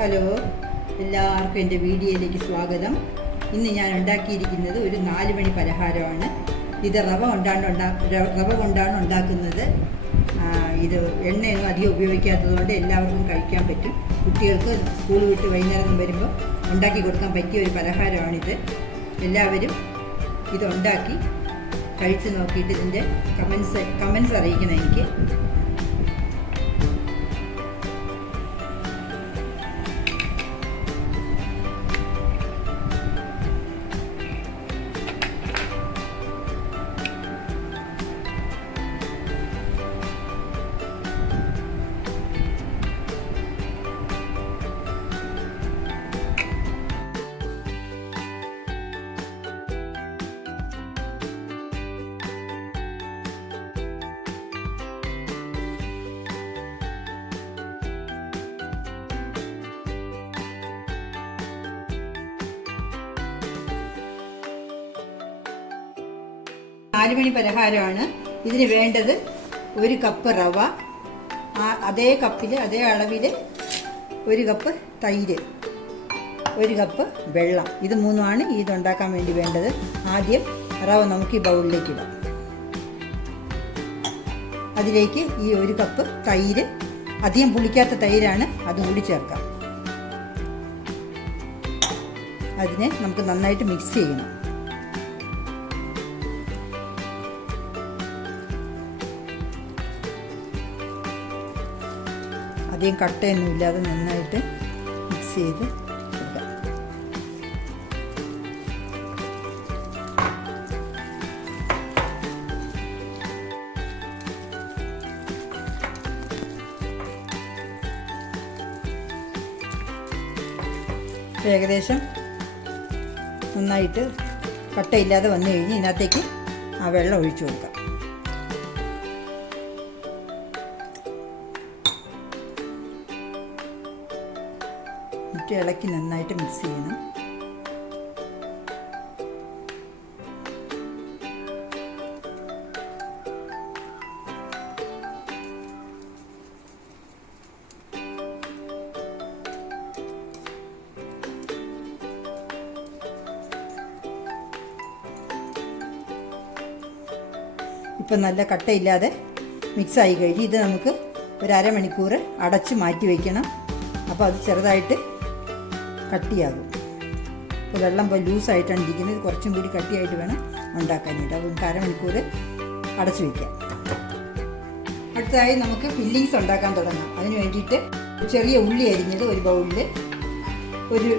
Hello, എല്ലാവർക്കും എൻ്റെ വീഡിയോയിലേക്ക് സ്വാഗതം. ഇന്ന് ഞാൻ ഉണ്ടാക്കിയിരിക്കുന്നത് ഒരു 4 മണി പലഹാരമാണ്. ഇത് റവ കൊണ്ടാണ് ഉണ്ടാക്കുന്നത്. ഇത് എണ്ണയൊന്നും അധികം ഉപയോഗിക്കാത്തതുകൊണ്ട് എല്ലാവർക്കും കഴിക്കാൻ പറ്റും. കുട്ടികൾക്ക് സ്കൂൾ വിട്ട് വൈകുന്നേരം വരുമ്പോൾ ഉണ്ടാക്കി കൊടുക്കാൻ പറ്റിയ ഒരു പലഹാരമാണിത്. എല്ലാവരും ഇത് ഉണ്ടാക്കി കഴിച്ച് നോക്കിയിട്ട് ഇതിൻ്റെ കമൻസ് അറിയിക്കണം എനിക്ക്. നാല് മണി പലഹാരമാണ്. ഇതിന് വേണ്ടത് 1 കപ്പ് റവ, അതേ കപ്പിൽ അതേ അളവിൽ 1 കപ്പ് തൈര്, 1 കപ്പ് വെള്ളം. ഇത് മൂന്നുമാണ് ഇതുണ്ടാക്കാൻ വേണ്ടി വേണ്ടത്. ആദ്യം റവ നമുക്ക് ഈ ബൗളിലേക്ക് ഇടാം. അതിലേക്ക് ഈ 1 കപ്പ് തൈര്, അധികം പുളിക്കാത്ത തൈരാണ്, അതും കൂടി ചേർക്കാം. അതിനെ നമുക്ക് നന്നായിട്ട് മിക്സ് ചെയ്യണം. അധികം കട്ടയൊന്നും ഇല്ലാതെ നന്നായിട്ട് മിക്സ് ചെയ്ത് കൊടുക്കാം. ഏകദേശം നന്നായിട്ട് കട്ടയില്ലാതെ വന്നു കഴിഞ്ഞ് ഇതിനകത്തേക്ക് ആ വെള്ളം ഒഴിച്ചു കൊടുക്കാം. ഇളക്കി നന്നായിട്ട് മിക്സ് ചെയ്യണം. ഇപ്പം നല്ല കട്ടയില്ലാതെ മിക്സായി കഴിഞ്ഞ് ഇത് നമുക്ക് ഒരു അരമണിക്കൂർ അടച്ച് മാറ്റി വയ്ക്കണം. അപ്പോൾ അത് ചെറുതായിട്ട് കട്ടിയാകും. ഇപ്പോൾ വെള്ളം ഇപ്പോൾ ലൂസായിട്ടാണ് ഇരിക്കുന്നത്. കുറച്ചും കൂടി കട്ടിയായിട്ട് വേണം ഉണ്ടാക്കാനായിട്ട്. അപ്പോൾ നമുക്ക് അരമണിക്കൂർ അടച്ചു വയ്ക്കാം. അടുത്തതായി നമുക്ക് ഫില്ലിങ്സ് ഉണ്ടാക്കാൻ തുടങ്ങാം. അതിന് വേണ്ടിയിട്ട് ചെറിയ ഉള്ളി അരിഞ്ഞത് ഒരു ബൗളിൽ,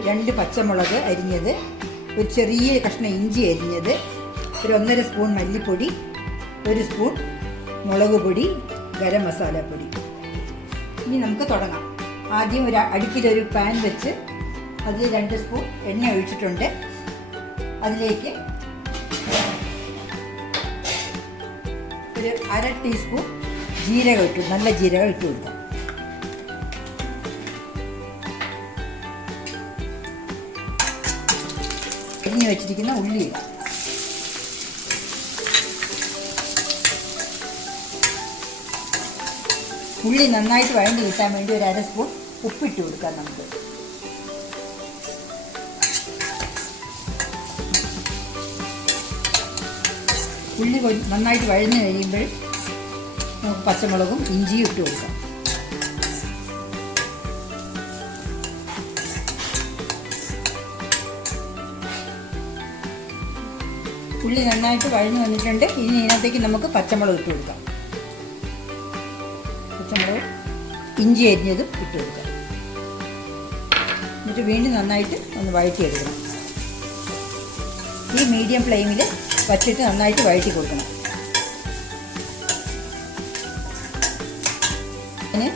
2 പച്ചമുളക് അരിഞ്ഞത്, ഒരു ചെറിയ കഷ്ണം ഇഞ്ചി അരിഞ്ഞത്, ഒരു 1.5 സ്പൂൺ മല്ലിപ്പൊടി, 1 സ്പൂൺ മുളക് പൊടി, ഗരം മസാലപ്പൊടി. ഇനി നമുക്ക് തുടങ്ങാം. ആദ്യം അടുപ്പിലൊരു പാൻ വെച്ച് അതിൽ 2 സ്പൂൺ എണ്ണ ഒഴിച്ചിട്ടുണ്ട്. അതിലേക്ക് ഒരു 1/2 ടീസ്പൂൺ ജീരകം ഇട്ടു, നല്ല ജീരകം ഇട്ട് കൊടുക്കാം. അരിഞ്ഞു വെച്ചിരിക്കുന്ന ഉള്ളി ഇടാം. ഉള്ളി നന്നായിട്ട് വഴണ്ടി കിട്ടാൻ വേണ്ടി ഒരു 1/2 സ്പൂൺ ഉപ്പിട്ട് കൊടുക്കാം നമുക്ക്. ഉള്ളി നന്നായിട്ട് വഴഞ്ഞു കഴിയുമ്പോൾ നമുക്ക് പച്ചമുളകും ഇഞ്ചിയും ഇട്ട് കൊടുക്കാം. ഉള്ളി നന്നായിട്ട് വഴഞ്ഞു വന്നിട്ടുണ്ട്. ഇനി ഇതിനകത്തേക്ക് നമുക്ക് പച്ചമുളക് ഇട്ട് കൊടുക്കാം. പച്ചമുളക് ഇഞ്ചി അരിഞ്ഞതും ഇട്ട് കൊടുക്കാം. എന്നിട്ട് വീണ്ടും നന്നായിട്ട് ഒന്ന് വഴറ്റിയെടുക്കണം. ഈ മീഡിയം ഫ്ലെയിമിൽ വച്ചിട്ട് നന്നായിട്ട് വഴറ്റി കൊടുക്കണം. അതിന്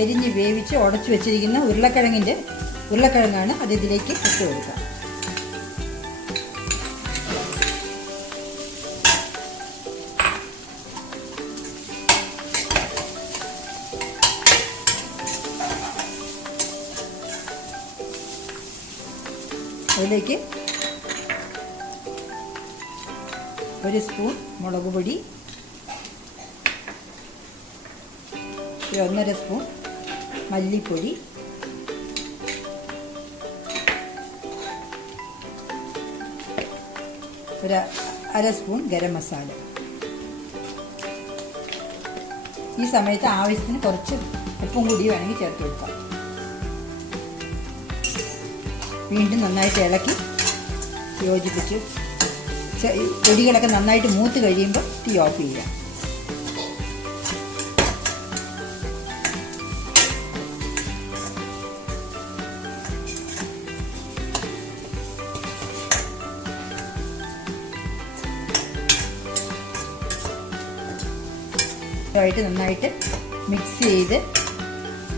അരിഞ്ഞ് വേവിച്ച് ഉടച്ചു വെച്ചിരിക്കുന്ന ഉരുളക്കിഴങ്ങാണ് അത് ഇതിലേക്ക് ഇട്ട് കൊടുക്കുക. അതിലേക്ക് 1 സ്പൂൺ മുളക് പൊടി, ഒരു 1.5 സ്പൂൺ മല്ലിപ്പൊടി, ഒരു 1/2 സ്പൂൺ ഗരം മസാല. ഈ സമയത്ത് ആവശ്യത്തിന് കുറച്ച് ഉപ്പും കൂടി വേണമെങ്കിൽ ചേർത്ത് കൊടുക്കാം. വീണ്ടും നന്നായിട്ട് ഇളക്കി യോജിപ്പിച്ച് പൊടികളൊക്കെ നന്നായിട്ട് മൂത്ത് കഴിയുമ്പോൾ തീ ഓഫ് ചെയ്യാം. ആയിട്ട് നന്നായിട്ട് മിക്സ് ചെയ്ത്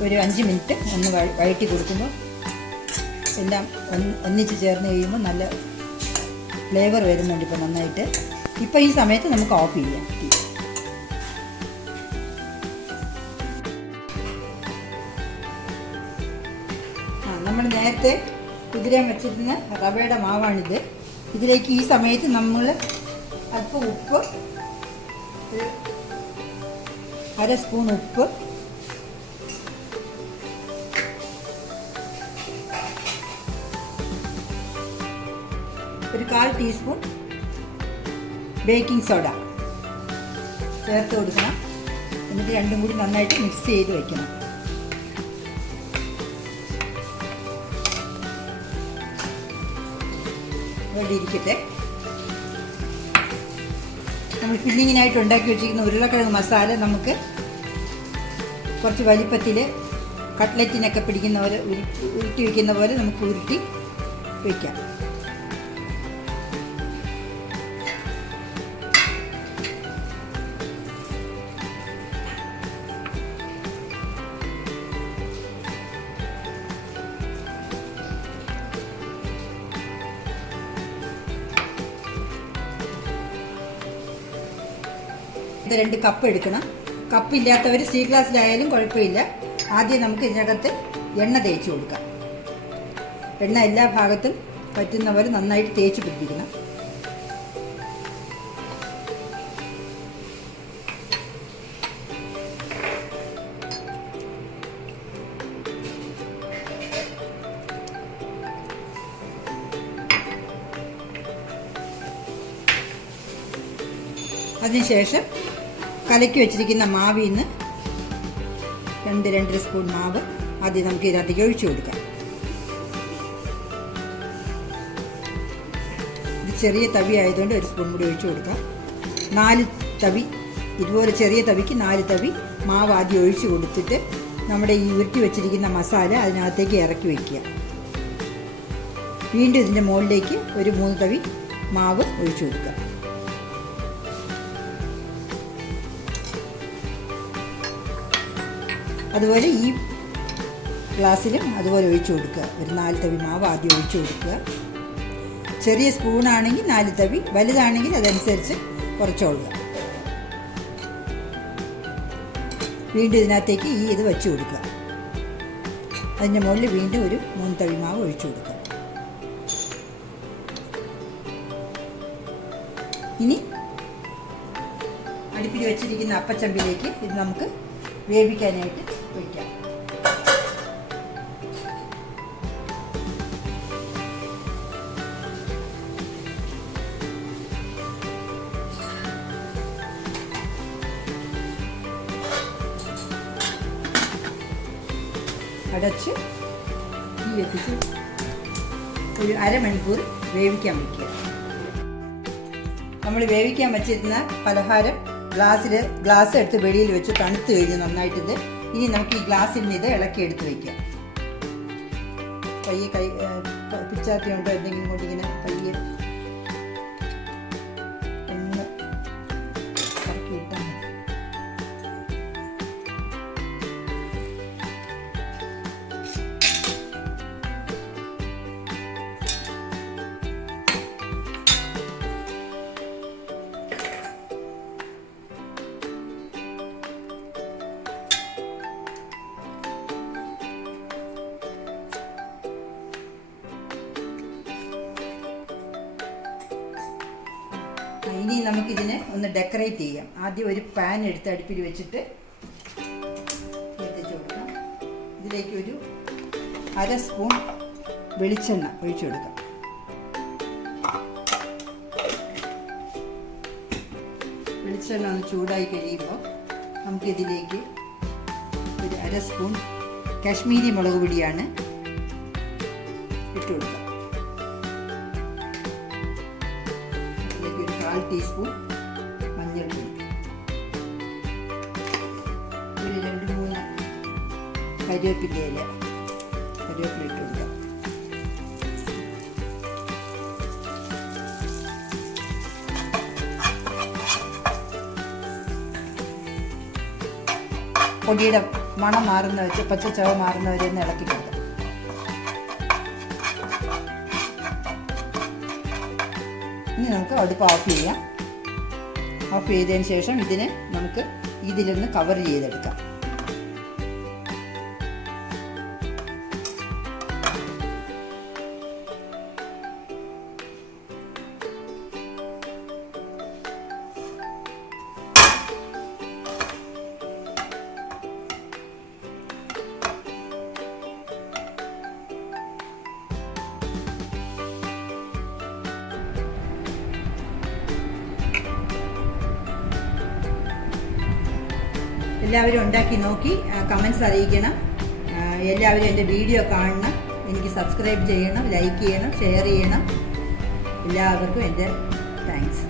ഒരു 5 മിനിറ്റ് ഒന്ന് വഴറ്റി കൊടുക്കുമ്പോൾ എല്ലാം ഒന്നിച്ച് ചേർന്ന് കഴിയുമ്പോൾ നല്ല ഫ്ലേവർ വരുന്നുണ്ട് ഇപ്പോൾ നന്നായിട്ട്. ഇപ്പോൾ ഈ സമയത്ത് നമുക്ക് ഓഫ് ചെയ്യാം. നമ്മൾ നേരത്തെ കുതിരാൻ വെച്ചിരുന്ന റവയുടെ മാവാണിത്. ഇതിലേക്ക് ഈ സമയത്ത് നമ്മൾ അല്പം ഉപ്പ്, ഒരു 1/2 സ്പൂൺ ഉപ്പ്, ഒരു 1/4 ടീസ്പൂൺ ബേക്കിംഗ് സോഡ ചേർത്ത് കൊടുക്കണം. എന്നിട്ട് രണ്ടും കൂടി നന്നായിട്ട് മിക്സ് ചെയ്ത് വയ്ക്കണം. അവിടെ ഇരിക്കട്ടെ. നമ്മൾ ഫില്ലിങ്ങിനായിട്ട് ഉണ്ടാക്കി വെച്ചിരിക്കുന്ന ഉരുളക്കിഴങ്ങ് മസാല നമുക്ക് കുറച്ച് വലിപ്പത്തിൽ കട്ട്ലറ്റിനൊക്കെ പിടിക്കുന്ന പോലെ ഉരുട്ടി വയ്ക്കുന്ന പോലെ നമുക്ക് ഉരുട്ടി വയ്ക്കാം. ഇത് 2 കപ്പ് എടുക്കണം. കപ്പില്ലാത്തവർ സ്റ്റീൽ ഗ്ലാസ്സിലായാലും കുഴപ്പമില്ല. ആദ്യം നമുക്ക് ഇതിനകത്ത് എണ്ണ തേച്ച് കൊടുക്കാം. എണ്ണ എല്ലാ ഭാഗത്തും പറ്റുന്ന പോലെ നന്നായിട്ട് തേച്ച് പിടിപ്പിക്കണം. അതിനുശേഷം കലക്കി വെച്ചിരിക്കുന്ന മാവിൽ നിന്ന് 2-2.5 സ്പൂൺ മാവ് ആദ്യം നമുക്ക് ഇതിനകത്തേക്ക് ഒഴിച്ചു കൊടുക്കാം. ഇത് ചെറിയ തവി ആയതുകൊണ്ട് 1 സ്പൂൺ കൂടി ഒഴിച്ചു കൊടുക്കാം. 4 തവി, ഇതുപോലെ ചെറിയ തവിക്ക് 4 തവി മാവ് ആദ്യം ഒഴിച്ചു കൊടുത്തിട്ട് നമ്മുടെ ഈ ഉരുട്ടി വെച്ചിരിക്കുന്ന മസാല അതിനകത്തേക്ക് ഇറക്കി വയ്ക്കുക. വീണ്ടും ഇതിൻ്റെ മുകളിലേക്ക് ഒരു 3 തവി മാവ് ഒഴിച്ചു കൊടുക്കുക. അതുപോലെ ഈ ഗ്ലാസ്സിലും അതുപോലെ ഒഴിച്ചു കൊടുക്കുക. ഒരു 4 തവി മാവ് ആദ്യം ഒഴിച്ചു കൊടുക്കുക. ചെറിയ സ്പൂണാണെങ്കിൽ 4 തവി, വലുതാണെങ്കിൽ അതനുസരിച്ച് കുറച്ചോളുക. വീണ്ടും ഇതിനകത്തേക്ക് ഇത് വെച്ച് കൊടുക്കുക. അതിൻ്റെ മുകളിൽ വീണ്ടും ഒരു 3 തവി മാവ് ഒഴിച്ചു കൊടുക്കുക. ഇനി അടുപ്പിൽ വെച്ചിരിക്കുന്ന അപ്പച്ചമ്പിലേക്ക് ഇത് നമുക്ക് വേവിക്കാനായിട്ട് വയ്ക്കാം. അടച്ച് തീ വെച്ചിട്ട് ഒരു 1/2 മണിക്കൂർ വേവിക്കാൻ വയ്ക്കുക. നമ്മൾ വേവിക്കാൻ വെച്ചിരുന്ന പലഹാരം ഗ്ലാസ് എടുത്ത് വെളിയിൽ വെച്ച് തണുത്ത് കഴിഞ്ഞ് നന്നായിട്ടിത്. ഇനി നമുക്ക് ഈ ഗ്ലാസ്സിൽ നിന്ന് ഇത് ഇളക്കി എടുത്ത് വയ്ക്കാം. കൈ പിച്ചാത്തി കൊണ്ടോ എന്തെങ്കിലും കൊണ്ട് ഇങ്ങനെ പയ്യെ ഒന്ന് ഇറക്കി വിട്ടാൽ മതി. ഇനി നമുക്കിതിനെ ഒന്ന് ഡെക്കറേറ്റ് ചെയ്യാം. ആദ്യം ഒരു പാൻ എടുത്ത് അടുപ്പിൽ വെച്ചിട്ട് ഇതിലേക്ക് ഒരു 1/2 സ്പൂൺ വെളിച്ചെണ്ണ ഒഴിച്ചു കൊടുക്കാം. വെളിച്ചെണ്ണ ഒന്ന് ചൂടായി കഴിയുമ്പോൾ നമുക്കിതിലേക്ക് ഒരു 1/2 സ്പൂൺ കാശ്മീരി മുളക് പൊടിയാണ് ഇട്ട് കൊടുക്കുക. അതിലേക്ക് ഒരു 1/4 ടീസ്പൂൺ മഞ്ഞൾപ്പൊടി, ഒരു 2-3 കറിവേപ്പില ഇട്ട് കൊടുക്കുക. പൊടിയുടെ മണം പച്ച ചവ മാറുന്നവരെ ഒന്ന് ഇളക്കി കൊടുക്കുക. ഇനി നമുക്ക് അടുപ്പ് ഓഫ് ചെയ്യാം. ഓഫ് ചെയ്തതിന് ശേഷം ഇതിനെ നമുക്ക് ഇതിലൊന്ന് കവർ ചെയ്തെടുക്കാം. എല്ലാവരും ഉണ്ടാക്കി നോക്കി കമൻസ് അറിയിക്കണം. എല്ലാവരും എൻ്റെ വീഡിയോ കാണണം. എനിക്ക് സബ്സ്ക്രൈബ് ചെയ്യണം, ലൈക്ക് ചെയ്യണം, ഷെയർ ചെയ്യണം. എല്ലാവർക്കും എൻ്റെ താങ്ക്സ്.